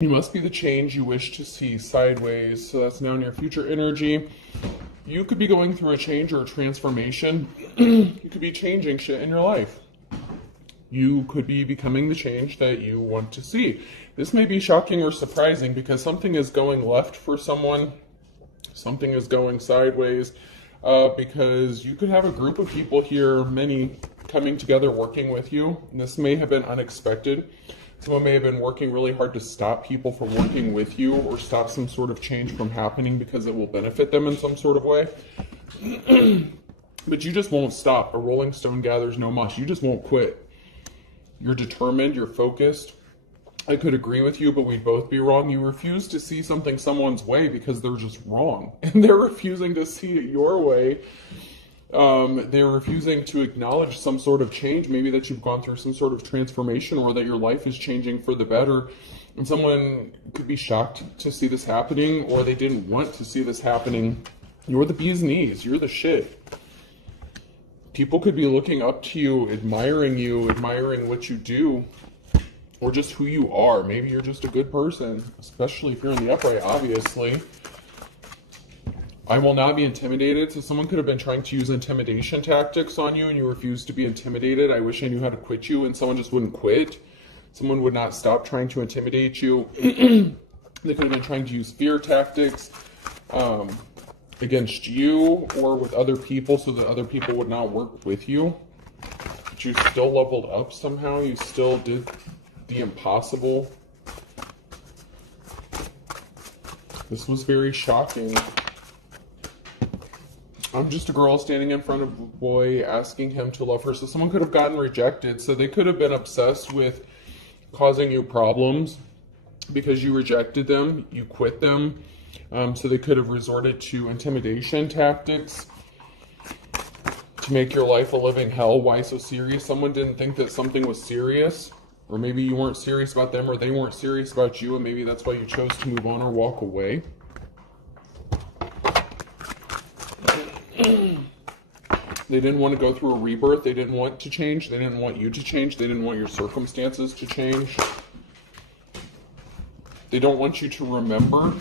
You must be the change you wish to see sideways. So that's now in your future energy. You could be going through a change or a transformation. You could be changing shit in your life. You could be becoming the change that you want to see. This may be shocking or surprising because something is going left for someone. Something is going sideways because you could have a group of people here, many coming together working with you. And this may have been unexpected. Someone may have been working really hard to stop people from working with you or stop some sort of change from happening because it will benefit them in some sort of way. But you just won't stop. A rolling stone gathers no moss. You just won't quit. You're determined. You're focused. I could agree with you, but we'd both be wrong. You refuse to see something someone's way because they're just wrong. And they're refusing to see it your way. They're refusing to acknowledge some sort of change, maybe that you've gone through some sort of transformation or that your life is changing for the better. And someone could be shocked to see this happening, or they didn't want to see this happening. You're the bee's knees. You're the shit. People could be looking up to you, admiring what you do, or just who you are. Maybe you're just a good person, especially if you're in the upright, obviously. I will not be intimidated. So someone could have been trying to use intimidation tactics on you and you refused to be intimidated. I wish I knew how to quit you, and someone just wouldn't quit. Someone would not stop trying to intimidate you. They could have been trying to use fear tactics against you or with other people so that other people would not work with you. But you still leveled up somehow. You still did the impossible. This was very shocking. I'm just a girl standing in front of a boy asking him to love her. So someone could have gotten rejected. So they could have been obsessed with causing you problems because you rejected them, you quit them. So they could have resorted to intimidation tactics to make your life a living hell. Why so serious? Someone didn't think that something was serious. Or maybe you weren't serious about them, or they weren't serious about you, and maybe that's why you chose to move on or walk away. They didn't want to go through a rebirth. They didn't want to change. They didn't want you to change. They didn't want your circumstances to change. They don't want you to remember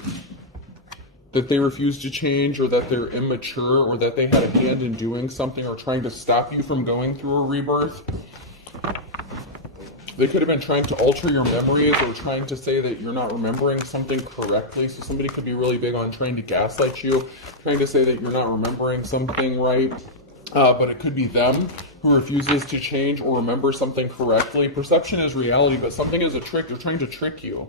that they refused to change, or that they're immature, or that they had a hand in doing something or trying to stop you from going through a rebirth. They could have been trying to alter your memories or trying to say that you're not remembering something correctly. So somebody could be really big on trying to gaslight you, trying to say that you're not remembering something right. But it could be them who refuses to change or remember something correctly. Perception is reality, but something is a trick. They're trying to trick you.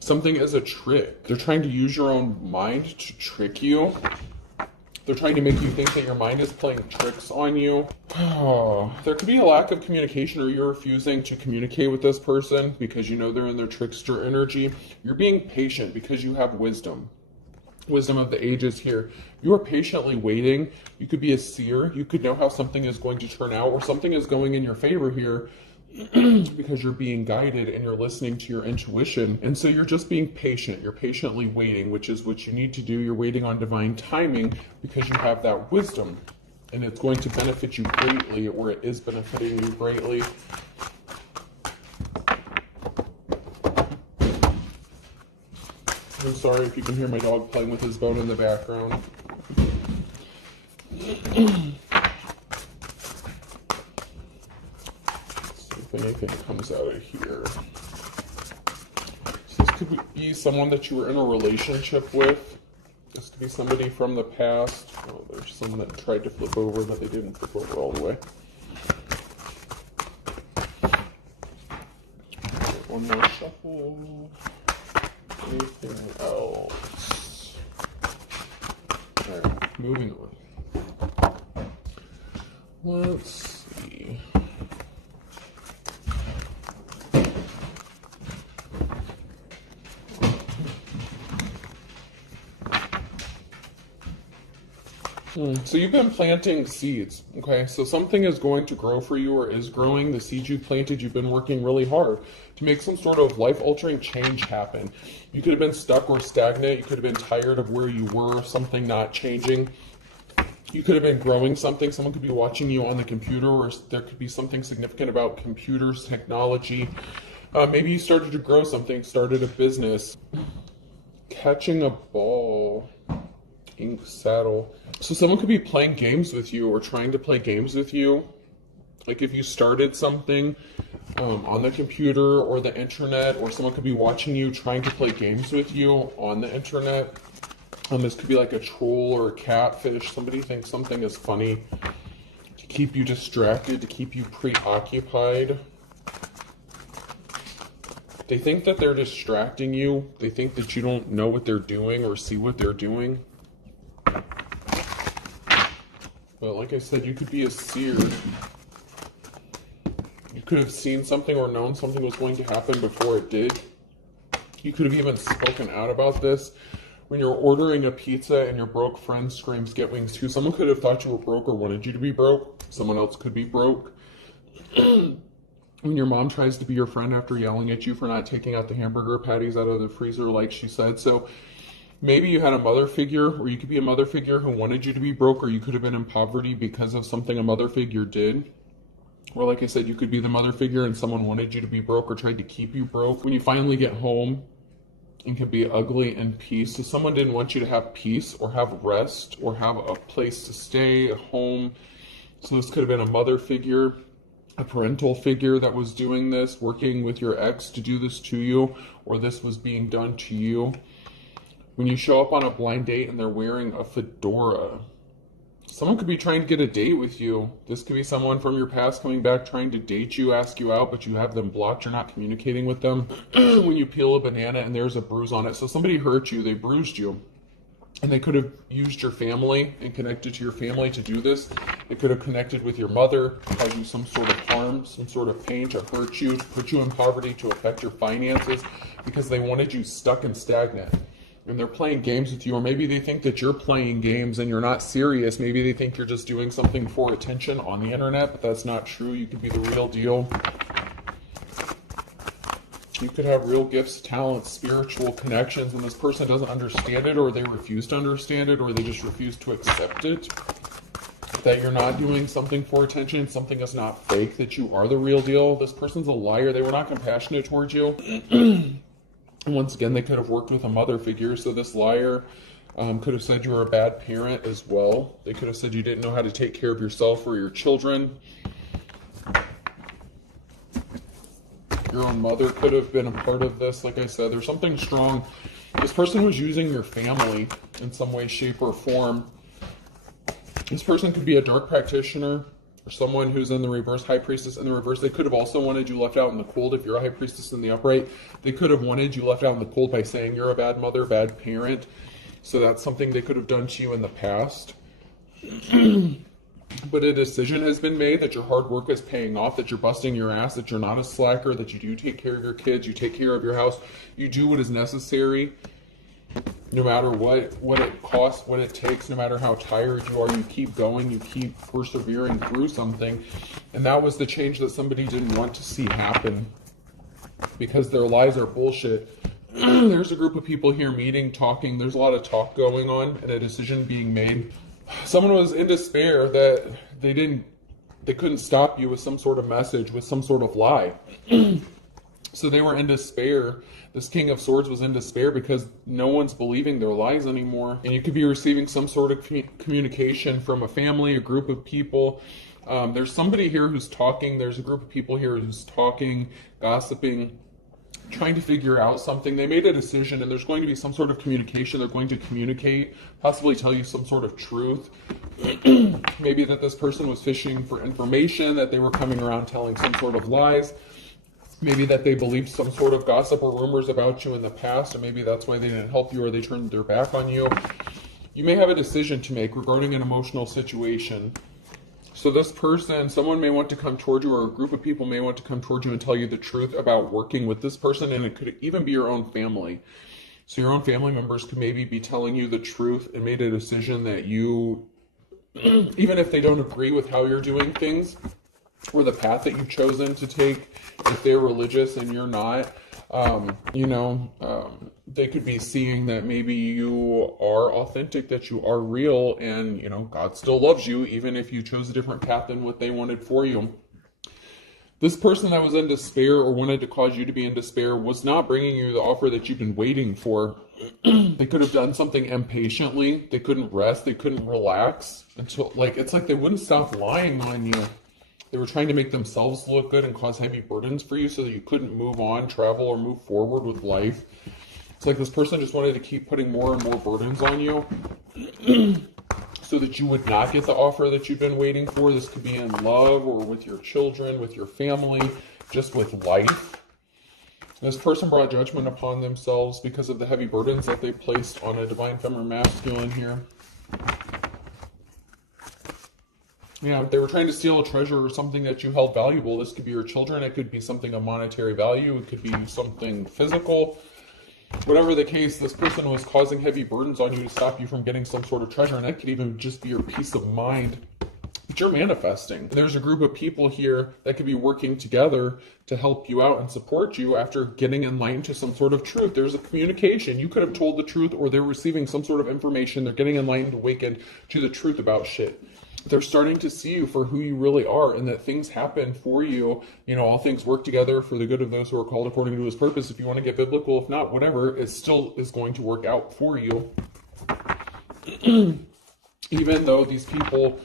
Something is a trick. They're trying to use your own mind to trick you. They're trying to make you think that your mind is playing tricks on you. There could be a lack of communication, or you're refusing to communicate with this person because you know they're in their trickster energy. You're being patient because you have wisdom. Wisdom of the ages here. You are patiently waiting. You could be a seer. You could know how something is going to turn out, or something is going in your favor here because you're being guided and you're listening to your intuition. And so you're just being patient. You're patiently waiting, which is what you need to do. You're waiting on divine timing because you have that wisdom, and it's going to benefit you greatly, or it is benefiting you greatly. I'm sorry if you can hear my dog playing with his bone in the background. If anything comes out of here. So this could be someone that you were in a relationship with. This could be somebody from the past. Oh, there's someone that tried to flip over, but they didn't flip over all the way. One more shuffle. Anything else? Alright, moving on. Let's see. So you've been planting seeds, okay? So something is going to grow for you, or is growing. The seeds you planted, you've been working really hard to make some sort of life-altering change happen. You could have been stuck or stagnant. You could have been tired of where you were, something not changing. You could have been growing something. Someone could be watching you on the computer, or there could be something significant about computers, technology, Maybe you started to grow something, started a business. Catching a ball. Ink saddle. So someone could be playing games with you or trying to play games with you. Like if you started something on the computer or the internet, or someone could be watching you trying to play games with you on the internet. This could be like a troll or a catfish. Somebody thinks something is funny to keep you distracted, to keep you preoccupied. They think that they're distracting you. They think that you don't know what they're doing or see what they're doing. But like I said, you could be a seer. You could have seen something or known something was going to happen before it did. You could have even spoken out about this. When you're ordering a pizza and your broke friend screams, "Get wings too," someone could have thought you were broke or wanted you to be broke. Someone else could be broke. When your mom tries to be your friend after yelling at you for not taking out the hamburger patties out of the freezer like she said. So maybe you had a mother figure, or you could be a mother figure who wanted you to be broke, or you could have been in poverty because of something a mother figure did. Or like I said, you could be the mother figure and someone wanted you to be broke or tried to keep you broke. When you finally get home, it can be ugly and peace. So someone didn't want you to have peace or have rest or have a place to stay, a home. So this could have been a mother figure, a parental figure that was doing this, working with your ex to do this to you, or this was being done to you. When you show up on a blind date and they're wearing a fedora, someone could be trying to get a date with you. This could be someone from your past coming back trying to date you, ask you out, but you have them blocked. You're not communicating with them. When you peel a banana and there's a bruise on it. So somebody hurt you, they bruised you. And they could have used your family and connected to your family to do this. They could have connected with your mother, caused you some sort of harm, some sort of pain, to hurt you, to put you in poverty, to affect your finances, because they wanted you stuck and stagnant. And they're playing games with you, or maybe they think that you're playing games and you're not serious. Maybe they think you're just doing something for attention on the internet, but that's not true. You could be the real deal. You could have real gifts, talents, spiritual connections, and this person doesn't understand it, or they refuse to understand it, or they just refuse to accept it. That you're not doing something for attention, something is not fake, that you are the real deal. This person's a liar. They were not compassionate towards you. And once again, they could have worked with a mother figure. So this liar could have said you were a bad parent as well. They could have said you didn't know how to take care of yourself or your children. Your own mother could have been a part of this. Like I said, there's something strong. This person was using your family in some way, shape, or form. This person could be a dark practitioner, or someone who's in the reverse, high priestess in the reverse. They could have also wanted you left out in the cold. If you're a high priestess in the upright, they could have wanted you left out in the cold by saying you're a bad mother, bad parent. So that's something they could have done to you in the past. But a decision has been made that your hard work is paying off, that you're busting your ass, that you're not a slacker, that you do take care of your kids, you take care of your house, you do what is necessary. No matter what it costs, what it takes, no matter how tired you are, you keep going, you keep persevering through something. And that was the change that somebody didn't want to see happen, because their lies are bullshit. There's a group of people here meeting, talking. There's a lot of talk going on and a decision being made. Someone was in despair that they couldn't stop you with some sort of message, with some sort of lie. So they were in despair. This King of Swords was in despair because no one's believing their lies anymore. And you could be receiving some sort of communication from a family, a group of people. There's somebody here who's talking. There's a group of people here who's talking, gossiping, trying to figure out something. They made a decision, and there's going to be some sort of communication. They're going to communicate, possibly tell you some sort of truth. Maybe that this person was fishing for information, that they were coming around telling some sort of lies. Maybe that they believed some sort of gossip or rumors about you in the past, and maybe that's why they didn't help you or they turned their back on you. You may have a decision to make regarding an emotional situation. So this person, someone may want to come toward you, or a group of people may want to come toward you and tell you the truth about working with this person, and it could even be your own family. So your own family members could maybe be telling you the truth and made a decision that you, even if they don't agree with how you're doing things, or the path that you've chosen to take, if they're religious and you're not, they could be seeing that maybe you are authentic, that you are real, and, God still loves you, even if you chose a different path than what they wanted for you. This person that was in despair or wanted to cause you to be in despair was not bringing you the offer that you've been waiting for. They could have done something impatiently. They couldn't rest. They couldn't relax until, like, it's like they wouldn't stop lying on you. They were trying to make themselves look good and cause heavy burdens for you so that you couldn't move on, travel, or move forward with life. It's like this person just wanted to keep putting more and more burdens on you so that you would not get the offer that you've been waiting for. This could be in love or with your children, with your family, just with life. This person brought judgment upon themselves because of the heavy burdens that they placed on a divine feminine masculine here. Yeah, they were trying to steal a treasure or something that you held valuable. This could be your children. It could be something of monetary value. It could be something physical. Whatever the case, this person was causing heavy burdens on you to stop you from getting some sort of treasure. And that could even just be your peace of mind that you're manifesting. There's a group of people here that could be working together to help you out and support you after getting enlightened to some sort of truth. There's a communication. You could have told the truth, or they're receiving some sort of information. They're getting enlightened, awakened to the truth about shit. They're starting to see you for who you really are, and that things happen for you. You know, all things work together for the good of those who are called according to his purpose. If you want to get biblical, if not, whatever, it still is going to work out for you. Even though these people,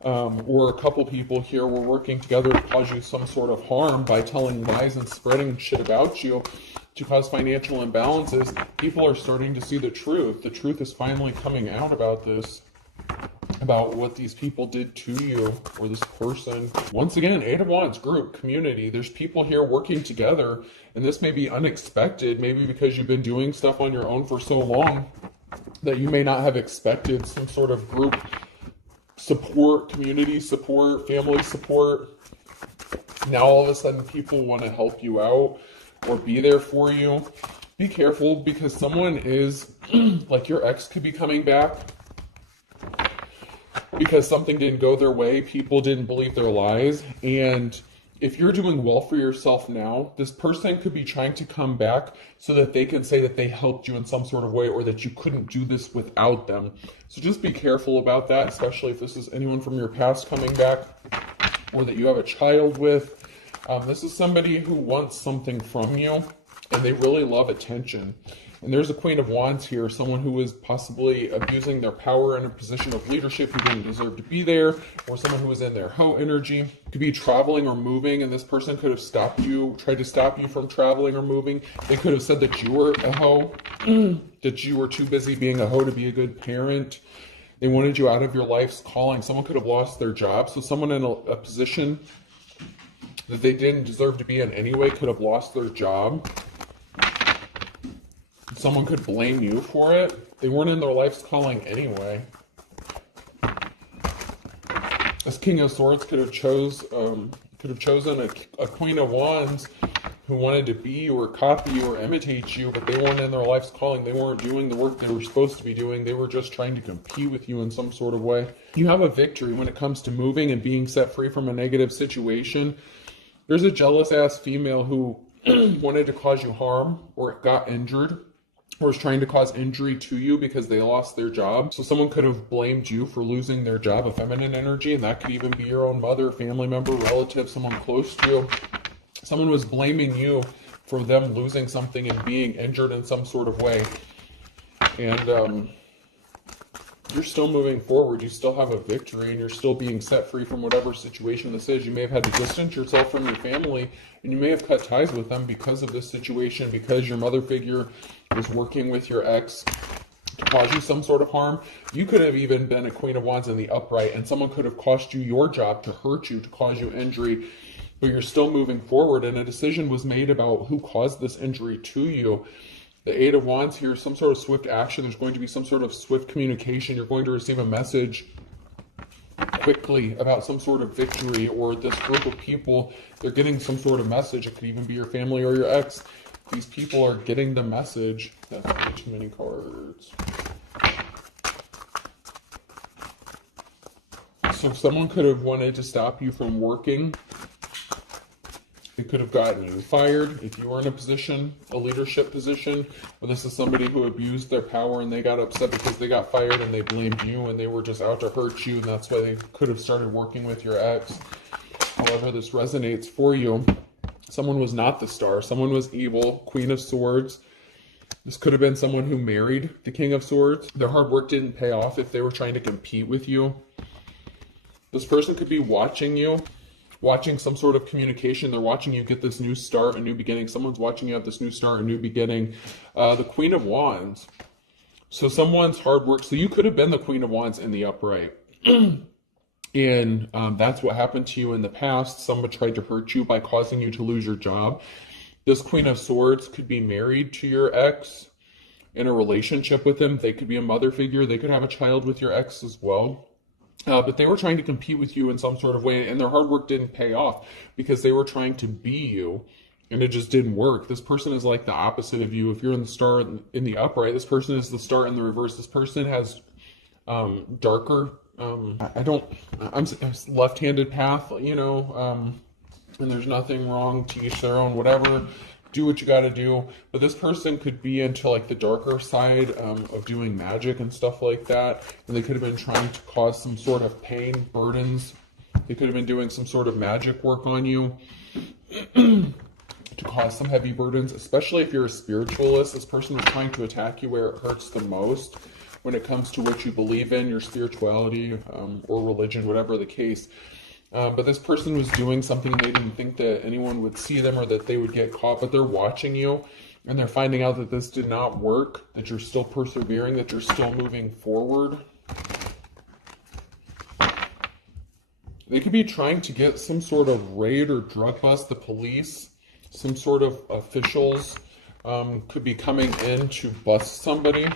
or a couple people here, were working together to cause you some sort of harm by telling lies and spreading shit about you to cause financial imbalances, people are starting to see the truth. The truth is finally coming out about this. About what these people did to you, or this person. Once again, 8 of Wands, group, community. There's people here working together, and this may be unexpected, maybe because you've been doing stuff on your own for so long that you may not have expected some sort of group support, community support, family support. Now all of a sudden people want to help you out or be there for you. Be careful, because someone is, like your ex could be coming back because something didn't go their way, people didn't believe their lies, and if you're doing well for yourself now, this person could be trying to come back so that they can say that they helped you in some sort of way, or that you couldn't do this without them. So just be careful about that, especially if this is anyone from your past coming back, or that you have a child with. This is somebody who wants something from you, and they really love attention. And there's a Queen of Wands here, someone who is possibly abusing their power in a position of leadership who didn't deserve to be there, or someone who is in their hoe energy. Could be traveling or moving, and this person could have stopped you, tried to stop you from traveling or moving. They could have said that you were a hoe, that you were too busy being a hoe to be a good parent. They wanted you out of your life's calling. Someone could have lost their job. So someone in a position that they didn't deserve to be in anyway could have lost their job. Someone could blame you for it. They weren't in their life's calling anyway. This King of Swords could have chosen a Queen of Wands who wanted to be or copy you or imitate you, but they weren't in their life's calling. They weren't doing the work they were supposed to be doing. They were just trying to compete with you in some sort of way. You have a victory when it comes to moving and being set free from a negative situation. There's a jealous-ass female who wanted to cause you harm or got injured, or is trying to cause injury to you because they lost their job. So someone could have blamed you for losing their job, a feminine energy, and that could even be your own mother, family member, relative, someone close to you. Someone was blaming you for them losing something and being injured in some sort of way. And you're still moving forward. You still have a victory, and you're still being set free from whatever situation this is. You may have had to distance yourself from your family, and you may have cut ties with them because of this situation, because your mother figure was working with your ex to cause you some sort of harm. You could have even been a Queen of Wands in the upright, and someone could have cost you your job to hurt you, to cause you injury, but you're still moving forward, and a decision was made about who caused this injury to you. The 8 of Wands here, some sort of swift action. There's going to be some sort of swift communication. You're going to receive a message quickly about some sort of victory, or this group of people, they're getting some sort of message. It could even be your family or your ex. These people are getting the message. That's way too many cards. So someone could have wanted to stop you from working. It could have gotten you fired if you were in a position, a leadership position. Or this is somebody who abused their power and they got upset because they got fired and they blamed you and they were just out to hurt you, and that's why they could have started working with your ex. however this resonates for you. Someone was not the star. Someone was evil, Queen of Swords. This could have been someone who married the King of Swords. Their hard work didn't pay off if they were trying to compete with you. This person could be watching you, watching some sort of communication. They're watching you get this new start, a new beginning. Someone's watching you have this new start, a new beginning. The Queen of Wands. So someone's hard work. So you could have been the Queen of Wands in the upright. And that's what happened to you in the past. Someone tried to hurt you by causing you to lose your job. This Queen of Swords could be married to your ex, in a relationship with him. They could be a mother figure. They could have a child with your ex as well. But they were trying to compete with you in some sort of way, and their hard work didn't pay off because they were trying to be you, and it just didn't work. This person is like the opposite of you. If you're in the star in the upright, this person is the star in the reverse. This person has darker, I'm left-handed path, you know, and there's nothing wrong, to each their own, whatever. Do what you got to do. But this person could be into like the darker side of doing magic and stuff like that. And they could have been trying to cause some sort of pain, burdens. They could have been doing some sort of magic work on you to cause some heavy burdens, especially if you're a spiritualist. This person was trying to attack you where it hurts the most when it comes to what you believe in, your spirituality or religion, whatever the case. But this person was doing something, they didn't think that anyone would see them or that they would get caught, but they're watching you and they're finding out that this did not work, that you're still persevering, that you're still moving forward. They could be trying to get some sort of raid or drug bust. The police, some sort of officials could be coming in to bust somebody.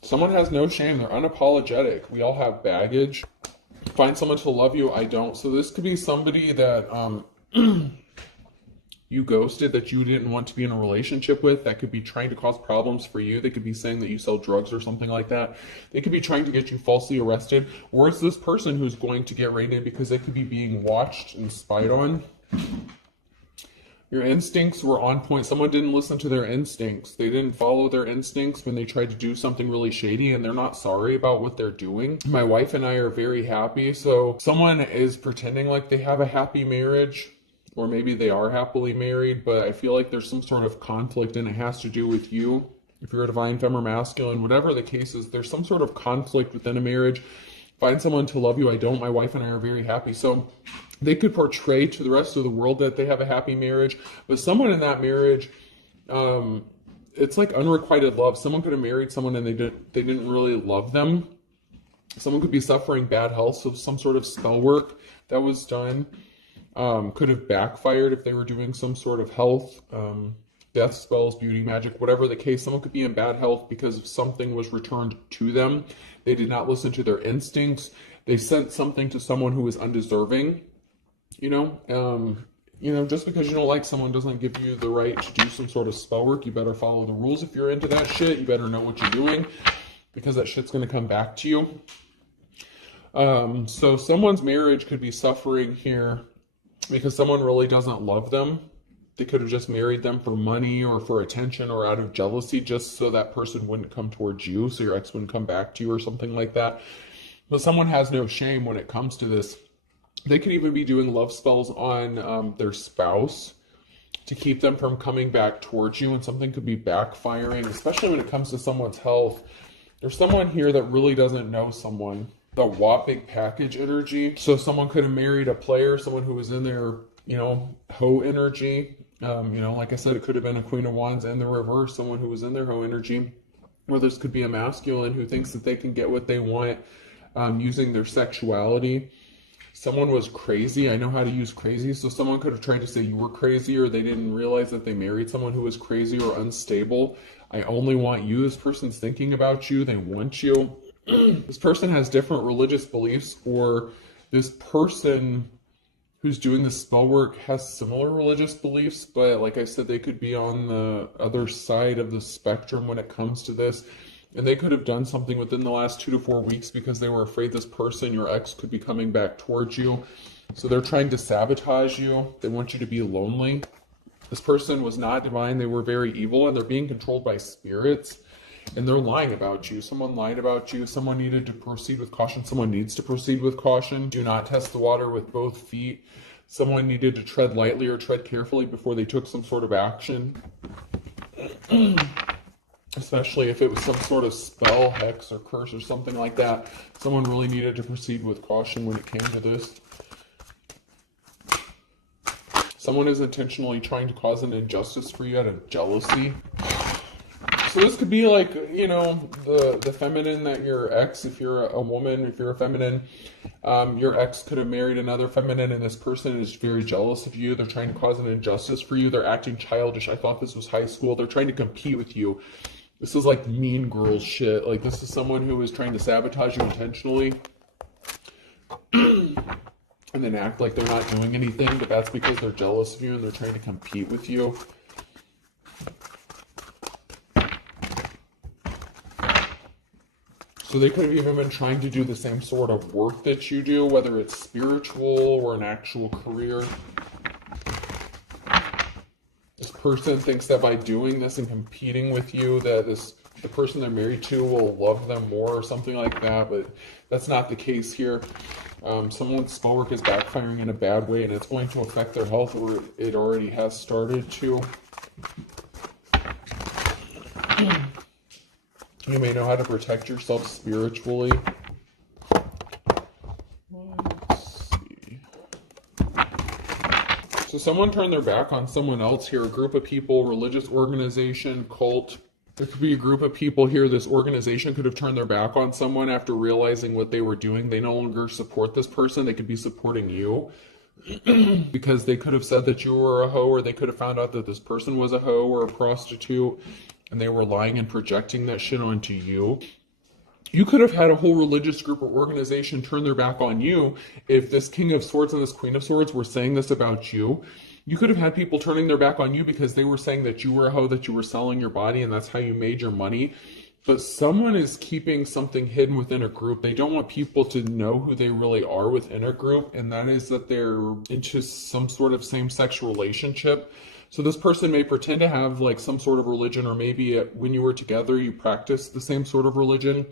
Someone has no shame. They're unapologetic. We all have baggage. Find someone to love you. I don't. So this could be somebody that you ghosted, that you didn't want to be in a relationship with, that could be trying to cause problems for you. They could be saying that you sell drugs or something like that. They could be trying to get you falsely arrested. Or it's this person who's going to get raided because they could be being watched and spied on. Your instincts were on point. Someone didn't listen to their instincts. They didn't follow their instincts when they tried to do something really shady, and they're not sorry about what they're doing. My wife and I are very happy. So someone is pretending like they have a happy marriage, or maybe they are happily married, but I feel like there's some sort of conflict, and it has to do with you. If you're a divine femme or masculine, whatever the case is, there's some sort of conflict within a marriage. Find someone to love you. I don't. My wife and I are very happy. So they could portray to the rest of the world that they have a happy marriage, but someone in that marriage, it's like unrequited love. Someone could have married someone and they didn't really love them. Someone could be suffering bad health, so some sort of spell work that was done could have backfired if they were doing some sort of health, death spells, beauty magic, whatever the case. Someone could be in bad health because something was returned to them. They did not listen to their instincts. They sent something to someone who was undeserving. You know, just because you don't like someone doesn't give you the right to do some sort of spell work. You better follow the rules if you're into that shit. You better know what you're doing, because that shit's going to come back to you. So someone's marriage could be suffering here because someone really doesn't love them. They could have just married them for money or for attention or out of jealousy, just so that person wouldn't come towards you, so your ex wouldn't come back to you or something like that. But someone has no shame when it comes to this. They could even be doing love spells on their spouse to keep them from coming back towards you, and something could be backfiring, especially when it comes to someone's health. There's someone here that really doesn't know someone. The WAP big package energy. So someone could have married a player, someone who was in their, hoe energy. Like I said, it could have been a Queen of Wands in the reverse, someone who was in their hoe energy. Or this could be a masculine who thinks that they can get what they want using their sexuality. Someone was crazy. I know how to use crazy. So someone could have tried to say you were crazy, or they didn't realize that they married someone who was crazy or unstable. I only want you. This person's thinking about you. They want you. This person has different religious beliefs, or this person who's doing the spell work has similar religious beliefs, but like I said, they could be on the other side of the spectrum when it comes to this. And they could have done something within the last 2 to 4 weeks because they were afraid this person, your ex, could be coming back towards you. So they're trying to sabotage you. They want you to be lonely. This person was not divine. They were very evil, and they're being controlled by spirits. and they're lying about you. Someone lied about you. Someone needed to proceed with caution. Someone needs to proceed with caution. Do not test the water with both feet. Someone needed to tread lightly or tread carefully before they took some sort of action. Especially if it was some sort of spell, hex, or curse or something like that. Someone really needed to proceed with caution when it came to this. Someone is intentionally trying to cause an injustice for you out of jealousy. So this could be like, you know, the feminine that your ex, if you're a woman, if you're a feminine, your ex could have married another feminine, and this person is very jealous of you. They're trying to cause an injustice for you. They're acting childish. I thought this was high school. They're trying to compete with you. This is like mean girls shit. Like, this is someone who is trying to sabotage you intentionally. And then act like they're not doing anything, but that's because they're jealous of you and they're trying to compete with you. So they could have even been trying to do the same sort of work that you do, whether it's spiritual or an actual career. This person thinks that by doing this and competing with you, that the person they're married to will love them more or something like that, but that's not the case here. Someone's spell work is backfiring in a bad way, and it's going to affect their health, or it already has started to. You may know how to protect yourself spiritually. Let's see. So someone turned their back on someone else here, a group of people, religious organization, cult. There could be a group of people here. This organization could have turned their back on someone after realizing what they were doing. They no longer support this person. They could be supporting you because they could have said that you were a hoe, or they could have found out that this person was a hoe or a prostitute, and they were lying and projecting that shit onto you. You could have had a whole religious group or organization turn their back on you if this King of Swords and this Queen of Swords were saying this about you. You could have had people turning their back on you because they were saying that you were a hoe, that you were selling your body, and that's how you made your money. But someone is keeping something hidden within a group. They don't want people to know who they really are within a group, and that is that they're into some sort of same-sex relationship. So this person may pretend to have like some sort of religion, or maybe when you were together you practiced the same sort of religion.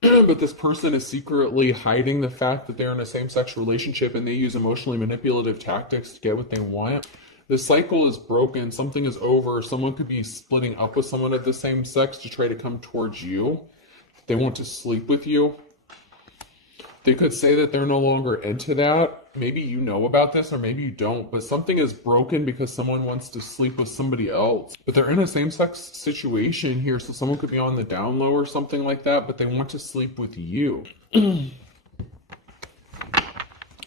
But this person is secretly hiding the fact that they're in a same-sex relationship, and they use emotionally manipulative tactics to get what they want. The cycle is broken. Something is over. Someone could be splitting up with someone of the same sex to try to come towards you. They want to sleep with you. They could say that they're no longer into that. Maybe you know about this, or maybe you don't, but something is broken because someone wants to sleep with somebody else. But they're in a same-sex situation here, so someone could be on the down low or something like that, but they want to sleep with you.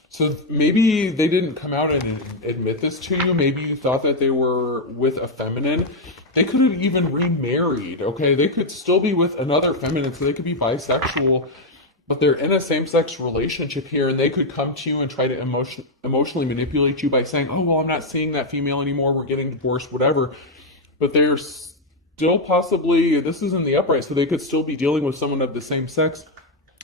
So maybe they didn't come out and admit this to you. Maybe you thought that they were with a feminine. They could have even remarried, okay? They could still be with another feminine, so they could be bisexual, but they're in a same-sex relationship here, and they could come to you and try to emotionally manipulate you by saying, oh, well, I'm not seeing that female anymore, we're getting divorced, whatever. But they're still possibly, this is in the upright, so they could still be dealing with someone of the same sex.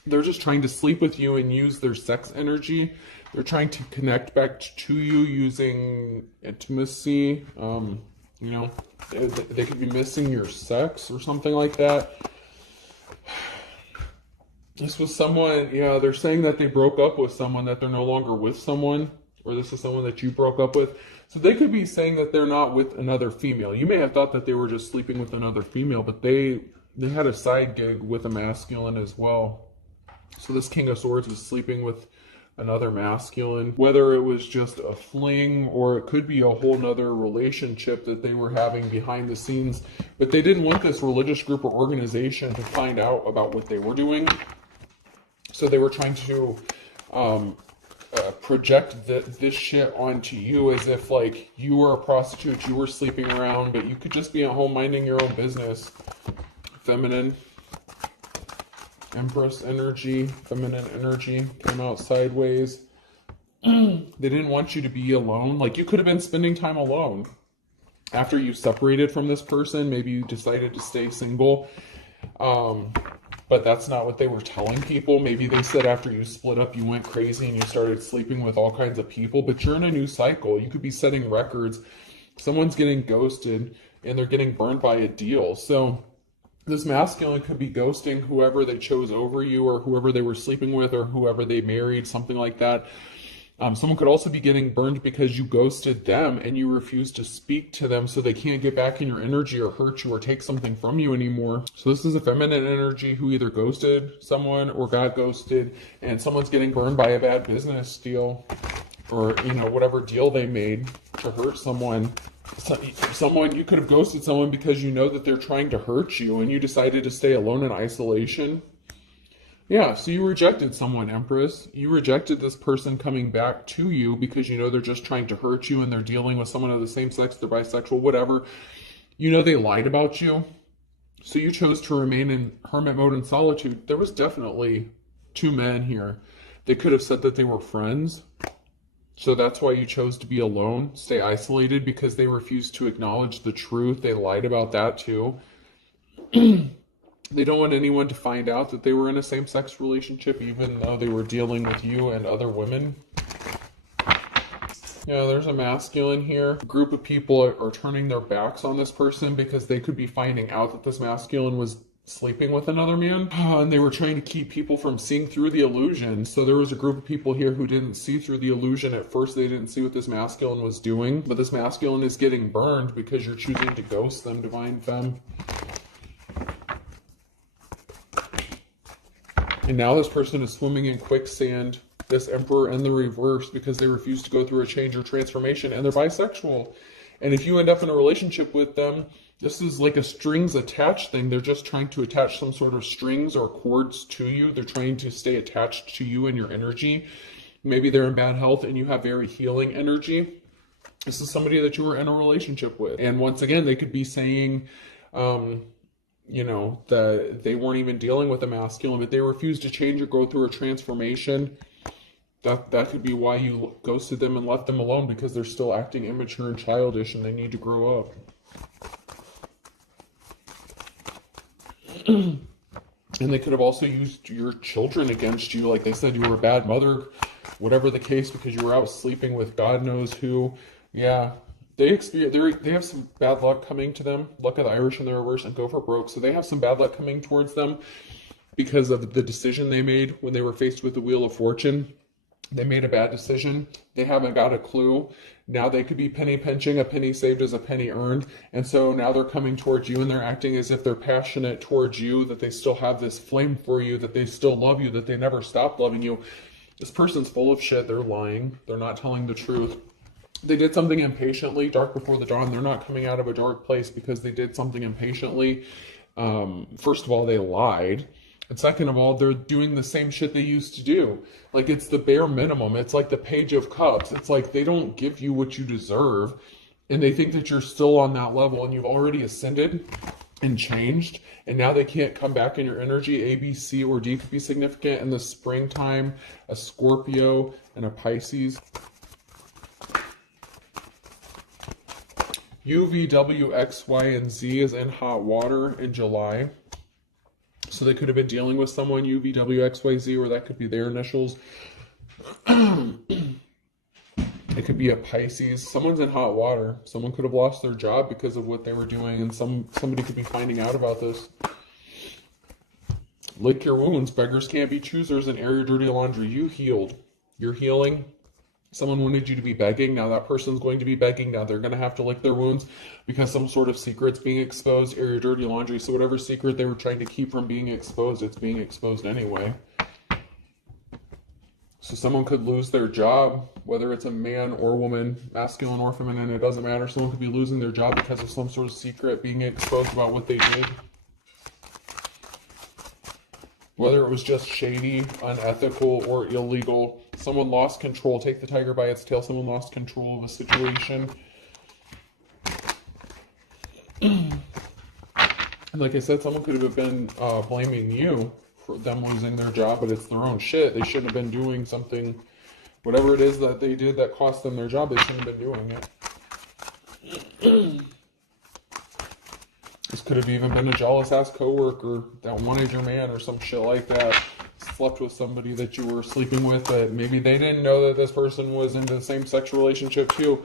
They're just trying to sleep with you and use their sex energy. They're trying to connect back to you using intimacy. You know, they could be missing your sex or something like that. This was someone, yeah, they're saying that they broke up with someone, that they're no longer with someone, or this is someone that you broke up with. So they could be saying that they're not with another female. You may have thought that they were just sleeping with another female, but they had a side gig with a masculine as well. So this King of Swords is sleeping with another masculine, whether it was just a fling or it could be a whole nother relationship that they were having behind the scenes. But they didn't want this religious group or organization to find out about what they were doing. So they were trying to project this shit onto you as if like you were a prostitute, you were sleeping around, but you could just be at home minding your own business. Feminine. Empress energy, feminine energy came out sideways. They didn't want you to be alone. Like, you could have been spending time alone. After you separated from this person, maybe you decided to stay single. But that's not what they were telling people. Maybe they said after you split up, you went crazy and you started sleeping with all kinds of people. But you're in a new cycle. You could be setting records. Someone's getting ghosted and they're getting burned by a deal. So This masculine could be ghosting whoever they chose over you, or whoever they were sleeping with, or whoever they married, something like that. Someone could also be getting burned because you ghosted them and you refuse to speak to them, so they can't get back in your energy or hurt you or take something from you anymore. So this is a feminine energy who either ghosted someone or got ghosted, and someone's getting burned by a bad business deal, or, you know, whatever deal they made to hurt someone. Someone, you could have ghosted someone because you know that they're trying to hurt you and you decided to stay alone in isolation. Yeah, so you rejected someone, Empress. You rejected this person coming back to you because you know they're just trying to hurt you and they're dealing with someone of the same sex, they're bisexual, whatever. You know they lied about you. So you chose to remain in hermit mode and solitude. There was definitely two men here. They could have said that they were friends. So that's why you chose to be alone, stay isolated, because they refused to acknowledge the truth. They lied about that too. They don't want anyone to find out that they were in a same-sex relationship, even though they were dealing with you and other women. Yeah, there's a masculine here. A group of people are turning their backs on this person because they could be finding out that this masculine was sleeping with another man, and they were trying to keep people from seeing through the illusion. So there was a group of people here who didn't see through the illusion at first. They didn't see what this masculine was doing, but this masculine is getting burned because you're choosing to ghost them, Divine Femme. And now this person is swimming in quicksand, this Emperor in the reverse, because they refuse to go through a change or transformation, and they're bisexual. And if you end up in a relationship with them, this is like a strings attached thing. They're just trying to attach some sort of strings or cords to you. They're trying to stay attached to you and your energy. Maybe they're in bad health and you have very healing energy. This is somebody that you were in a relationship with. And once again, they could be saying, you know, that they weren't even dealing with a masculine, but they refused to change or go through a transformation. That could be why you ghosted them and left them alone, because they're still acting immature and childish and they need to grow up. And they could have also used your children against you. Like they said, you were a bad mother, whatever the case, because you were out sleeping with God knows who. Yeah. They have some bad luck coming to them. Luck of the Irish in the reverse and go for broke. So they have some bad luck coming towards them because of the decision they made when they were faced with the Wheel of Fortune. They made a bad decision. They haven't got a clue. Now they could be penny pinching. A penny saved is a penny earned. And so now they're coming towards you and they're acting as if they're passionate towards you, that they still have this flame for you, that they still love you, that they never stopped loving you. This person's full of shit. They're lying. They're not telling the truth. They did something impatiently, dark before the dawn. They're not coming out of a dark place because they did something impatiently. First of all, they lied. And second of all, they're doing the same shit they used to do. Like, it's the bare minimum. It's like the Page of Cups. It's like they don't give you what you deserve. And they think that you're still on that level and you've already ascended and changed. And now they can't come back in your energy. A, B, C, or D could be significant in the springtime. A Scorpio and a Pisces. U, V, W, X, Y, and Z is in hot water in July. So they could have been dealing with someone, U, V, W, X, Y, Z, or that could be their initials. It could be a Pisces. Someone's in hot water. Someone could have lost their job because of what they were doing, and somebody could be finding out about this. Lick your wounds. Beggars can't be choosers, and air your dirty laundry. You healed. You're healing. Someone wanted you to be begging. Now that person's going to be begging. Now they're going to have to lick their wounds because some sort of secret's being exposed. Air your dirty laundry. So whatever secret they were trying to keep from being exposed, it's being exposed anyway. So someone could lose their job, whether it's a man or woman, masculine or feminine, it doesn't matter. Someone could be losing their job because of some sort of secret being exposed about what they did. Whether it was just shady, unethical, or illegal. Someone lost control. Take the tiger by its tail. Someone lost control of a situation. And like I said, someone could have been blaming you for them losing their job, but it's their own shit. They shouldn't have been doing something, whatever it is that they did that cost them their job, they shouldn't have been doing it. This could have even been a jealous-ass coworker that wanted your man or some shit like that. Slept with somebody that you were sleeping with, but maybe they didn't know that this person was into the same sex relationship too.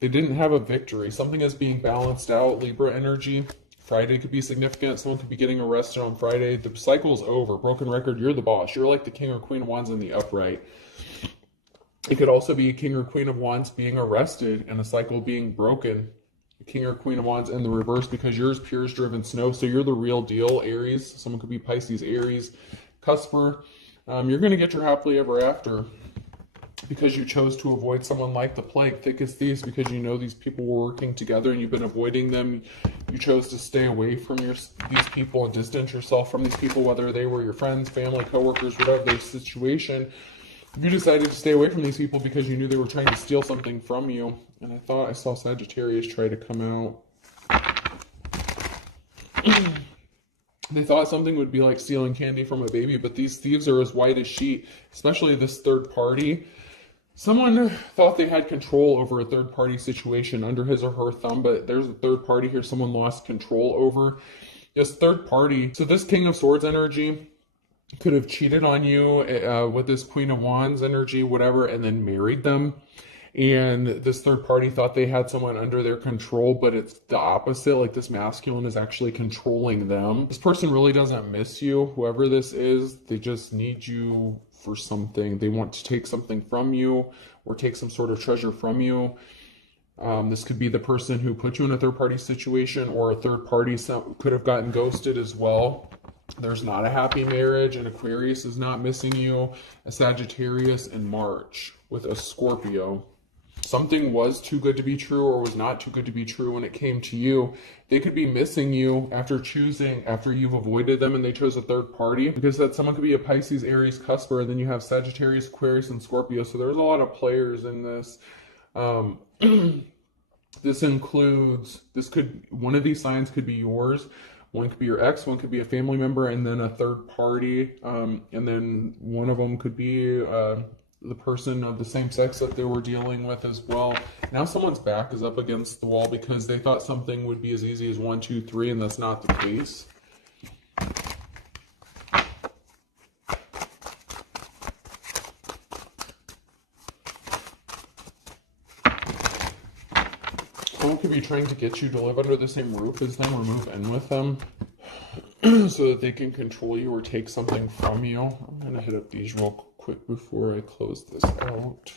They didn't have a victory. Something is being balanced out. Libra energy. Friday could be significant. Someone could be getting arrested on Friday. The cycle's over. Broken record, you're the boss. You're like the king or queen of wands in the upright. It could also be a king or queen of wands being arrested and a cycle being broken. King or queen of wands in the reverse, because yours pure as driven snow. So you're the real deal, Aries. Someone could be Pisces, Aries, cusper. You're going to get your happily ever after because you chose to avoid someone like the plague, thick as thieves, because you know these people were working together and you've been avoiding them. You chose to stay away from these people and distance yourself from these people, whether they were your friends, family, coworkers, whatever their situation. You decided to stay away from these people because you knew they were trying to steal something from you. And I thought I saw Sagittarius try to come out. They thought something would be like stealing candy from a baby, but these thieves are as white as sheet, especially this third party. Someone thought they had control over a third party situation under his or her thumb, but there's a third party here someone lost control over. This third party, so this King of Swords energy could have cheated on you with this Queen of Wands energy, whatever, and then married them. And this third party thought they had someone under their control, but it's the opposite. Like this masculine is actually controlling them. This person really doesn't miss you, whoever this is. They just need you for something. They want to take something from you or take some sort of treasure from you. This could be the person who put you in a third party situation, or a third party could have gotten ghosted as well. There's not a happy marriage. An Aquarius is not missing you. A Sagittarius in March with a Scorpio. Something was too good to be true or was not too good to be true when it came to you. They could be missing you after you've avoided them and they chose a third party. Because that someone could be a Pisces, Aries, cusper, and then you have Sagittarius, Aquarius, and Scorpio. So there's a lot of players in this. This includes, one of these signs could be yours. One could be your ex, one could be a family member, and then a third party. And then one of them could be the person of the same sex that they were dealing with as well. Now someone's back is up against the wall because they thought something would be as easy as 1, 2, 3, and that's not the case. Someone could be trying to get you to live under the same roof as them or move in with them so that they can control you or take something from you. I'm going to hit up these real quick before I close this out.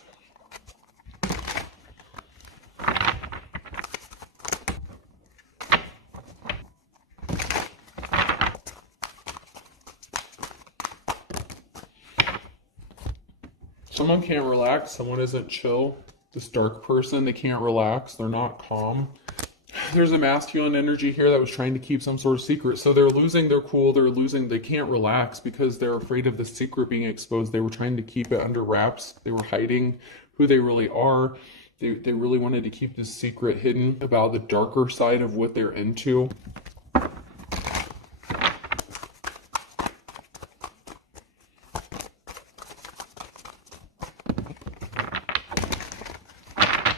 Someone can't relax. Someone isn't chill. This dark person, they can't relax. They're not calm. There's a masculine energy here that was trying to keep some sort of secret. So they're losing their cool. They can't relax because they're afraid of the secret being exposed. They were trying to keep it under wraps. They were hiding who they really are. They really wanted to keep this secret hidden about the darker side of what they're into.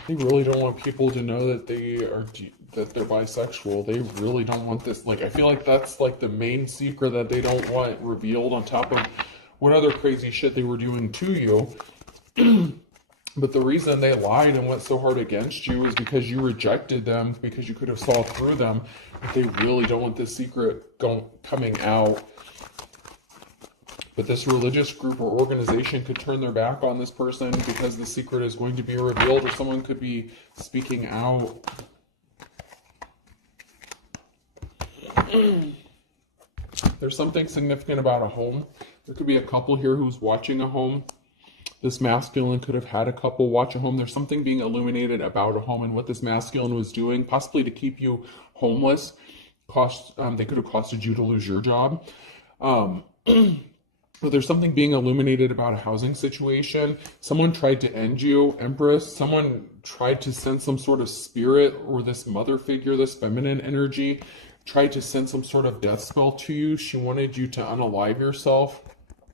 They really don't want people to know that they're bisexual. They really don't want this. Like, I feel like that's like the main secret that they don't want revealed, on top of what other crazy shit they were doing to you. But the reason they lied and went so hard against you is because you rejected them, because you could have saw through them. But they really don't want this secret coming out. But this religious group or organization could turn their back on this person because the secret is going to be revealed, or someone could be speaking out. There's something significant about a home. There could be a couple here who's watching a home. This masculine could have had a couple watch a home. There's something being illuminated about a home and what this masculine was doing, possibly to keep you homeless. They could have costed you to lose your job. But there's something being illuminated about a housing situation. Someone tried to end you, Empress. Someone tried to send some sort of spirit, or this mother figure, this feminine energy, tried to send some sort of death spell to you. She wanted you to unalive yourself.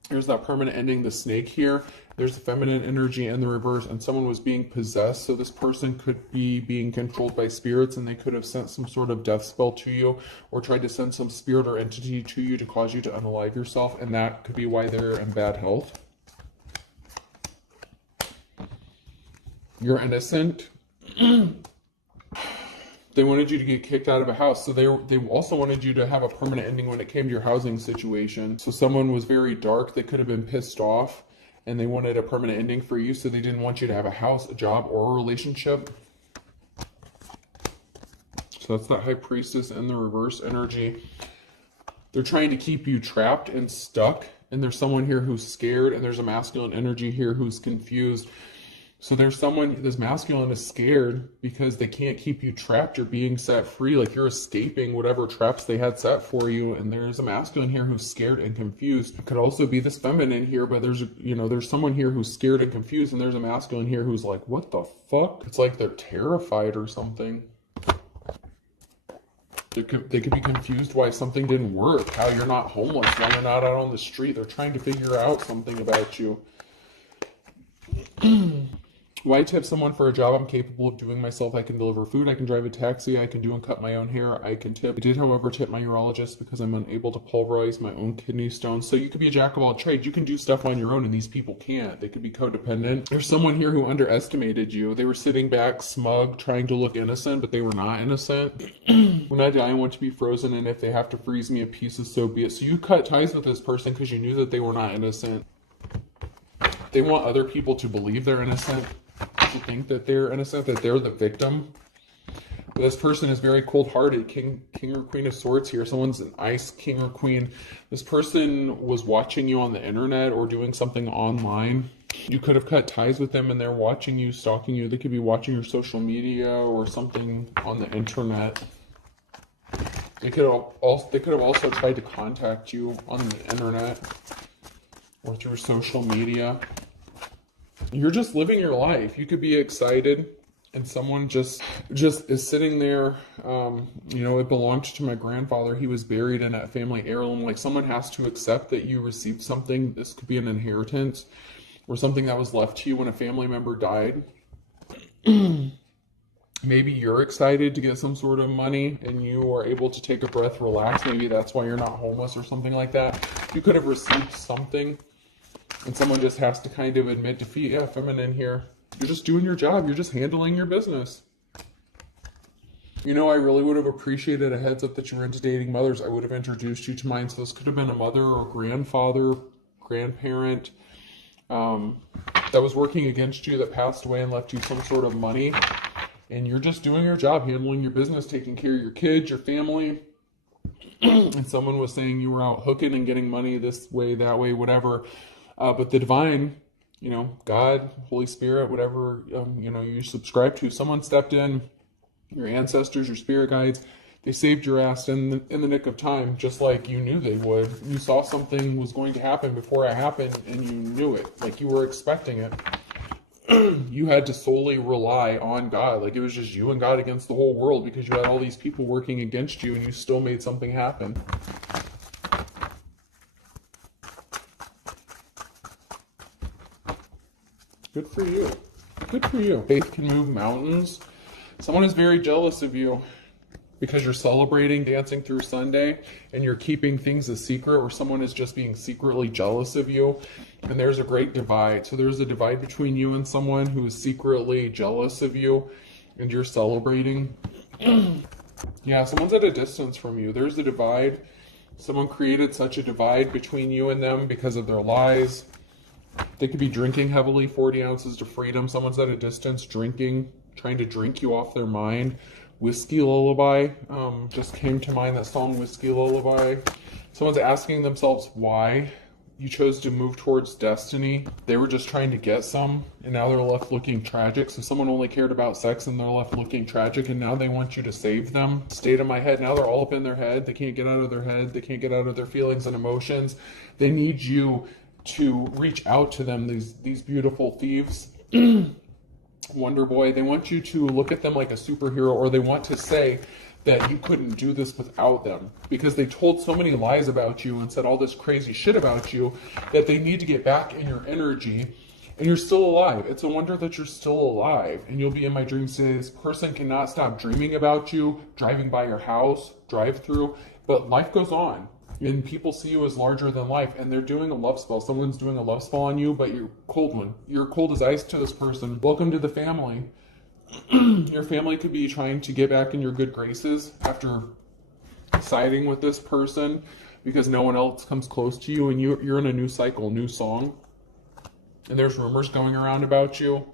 There's that permanent ending, the snake here. There's the feminine energy in the reverse, and someone was being possessed. So this person could be being controlled by spirits, and they could have sent some sort of death spell to you, or tried to send some spirit or entity to you to cause you to unalive yourself, and that could be why they're in bad health. You're innocent. They wanted you to get kicked out of a house. So they also wanted you to have a permanent ending when it came to your housing situation. So someone was very dark. They could have been pissed off and they wanted a permanent ending for you. So they didn't want you to have a house, a job, or a relationship. So that's that High Priestess in the reverse energy. They're trying to keep you trapped and stuck. And there's someone here who's scared. And there's a masculine energy here who's confused. So there's someone, this masculine is scared because they can't keep you trapped. You're being set free, like you're escaping whatever traps they had set for you. And there's a masculine here who's scared and confused. It could also be this feminine here, but there's, there's someone here who's scared and confused. And there's a masculine here who's like, what the fuck? It's like they're terrified or something. They could be confused why something didn't work, how you're not homeless, why you're not out on the street. They're trying to figure out something about you. Why tip someone for a job I'm capable of doing myself? I can deliver food, I can drive a taxi, I can do and cut my own hair, I can tip. I did, however, tip my urologist because I'm unable to pulverize my own kidney stones. So you could be a jack of all trades. You can do stuff on your own and these people can't. They could be codependent. There's someone here who underestimated you. They were sitting back, smug, trying to look innocent, but they were not innocent. When I die, I want to be frozen, and if they have to freeze me a pieces, so be it. So you cut ties with this person because you knew that they were not innocent. They want other people to believe they're innocent. To think that they're innocent, that they're the victim. But this person is very cold-hearted. King or Queen of Swords here. Someone's an ice king or queen. This person was watching you on the internet or doing something online. You could have cut ties with them and they're watching you, stalking you. They could be watching your social media or something on the internet. They could have also tried to contact you on the internet or through social media. You're just living your life. You could be excited and someone just is sitting there. It belonged to my grandfather. He was buried in a family heirloom. Like, someone has to accept that you received something. This could be an inheritance or something that was left to you when a family member died. Maybe you're excited to get some sort of money and you are able to take a breath, relax. Maybe that's why you're not homeless or something like that. You could have received something. And someone just has to kind of admit defeat. Yeah, feminine here. You're just doing your job. You're just handling your business. I really would have appreciated a heads up that you were into dating mothers. I would have introduced you to mine. So this could have been a mother or grandfather, grandparent that was working against you, that passed away and left you some sort of money. And you're just doing your job, handling your business, taking care of your kids, your family. And someone was saying you were out hooking and getting money this way, that way, whatever. But the divine, God, Holy Spirit, whatever, you subscribe to, someone stepped in, your ancestors, your spirit guides, they saved your ass in the nick of time, just like you knew they would. You saw something was going to happen before it happened, and you knew it, like you were expecting it. You had to solely rely on God, like it was just you and God against the whole world, because you had all these people working against you, and you still made something happen. Good for you. Good for you. Faith can move mountains. Someone is very jealous of you because you're celebrating dancing through Sunday and you're keeping things a secret, or someone is just being secretly jealous of you. And there's a great divide. So there's a divide between you and someone who is secretly jealous of you and you're celebrating. Yeah, someone's at a distance from you. There's a divide. Someone created such a divide between you and them because of their lies. They could be drinking heavily, 40 ounces to freedom. Someone's at a distance drinking, trying to drink you off their mind. Whiskey Lullaby just came to mind, that song Whiskey Lullaby. Someone's asking themselves why you chose to move towards destiny. They were just trying to get some, and now they're left looking tragic. So someone only cared about sex and they're left looking tragic, and now they want you to save them. State of my head, now they're all up in their head. They can't get out of their head. They can't get out of their feelings and emotions. They need you to reach out to them, these beautiful thieves. Wonder Boy, they want you to look at them like a superhero, or they want to say that you couldn't do this without them, because they told so many lies about you and said all this crazy shit about you that they need to get back in your energy. And you're still alive. It's a wonder that you're still alive. And you'll be in my dreams today. This person cannot stop dreaming about you, driving by your house, drive through, but life goes on. And people see you as larger than life, and they're doing a love spell. Someone's doing a love spell on you, but you're cold one. You're cold as ice to this person. Welcome to the family. Your family could be trying to get back in your good graces after siding with this person because no one else comes close to you, and you're in a new cycle, new song. And there's rumors going around about you,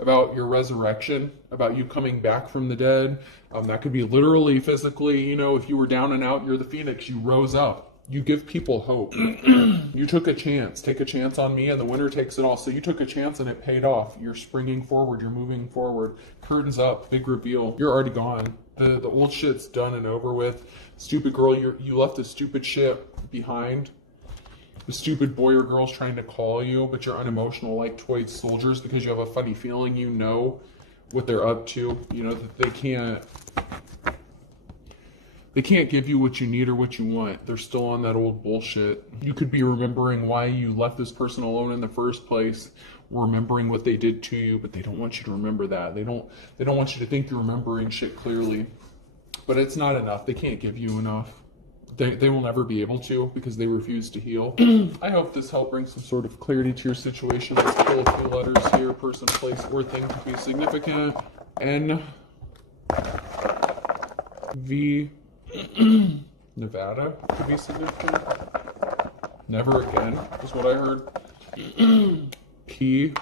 about your resurrection, about you coming back from the dead. That could be literally, physically, you know, if you were down and out, you're the phoenix, you rose up. You give people hope. You took a chance. Take a chance on me, and the winner takes it all. So you took a chance, and it paid off. You're springing forward. You're moving forward. Curtains up. Big reveal. You're already gone. The old shit's done and over with. Stupid girl, you left the stupid shit behind. The stupid boy or girl's trying to call you, but you're unemotional like toy soldiers because you have a funny feeling you know what they're up to. You know that they can't give you what you need or what you want. They're still on that old bullshit. You could be remembering why you left this person alone in the first place, remembering what they did to you, but they don't want you to remember that. They don't want you to think you're remembering shit clearly. But it's not enough. They can't give you enough. They will never be able to because they refuse to heal. I hope this helped bring some sort of clarity to your situation. Let's pull a few letters here. Person, place, or thing to be significant. N. V. Nevada could be significant. Never again is what I heard. P.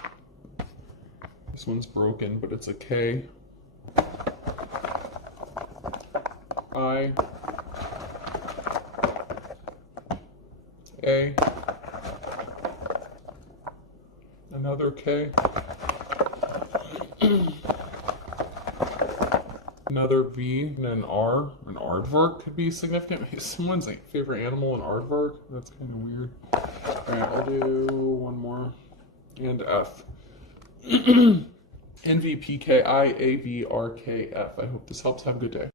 This one's broken, but it's a K. I. A. Another K. Another V and an R. An aardvark could be significant. Maybe someone's favorite animal, an aardvark. That's kind of weird. Alright, I'll do one more. And F. NVPKIAVRKF. I hope this helps. Have a good day.